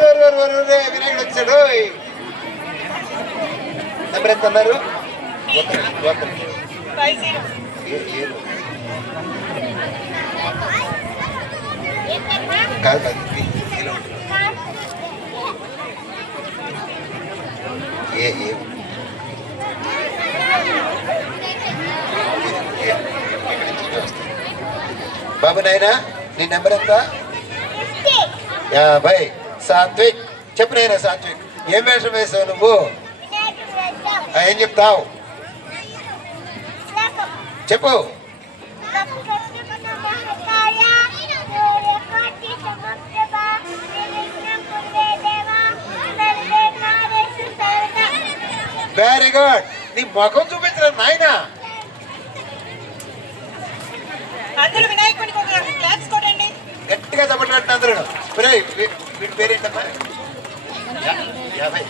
వినాయకుడు వచ్చాడు. నెంబర్ ఎంత అన్నారు? కాదు బాబు నాయనా నీ నెంబర్ ఎంత? 50. సాత్విక్ చెప్పు నాయనా. సాత్విక్ ఏం వేషం వేసావు నువ్వు? ఏం చెప్తావు చెప్పు. Very good. నీ ముఖం చూపించిన నాయన. అందరూ వినాయకుడికి ఒక క్లాప్స్ కొట్టండి. గట్టిగా చెప్పట్టు అందరూ. వీడి పేరేంటమ్మా? 50.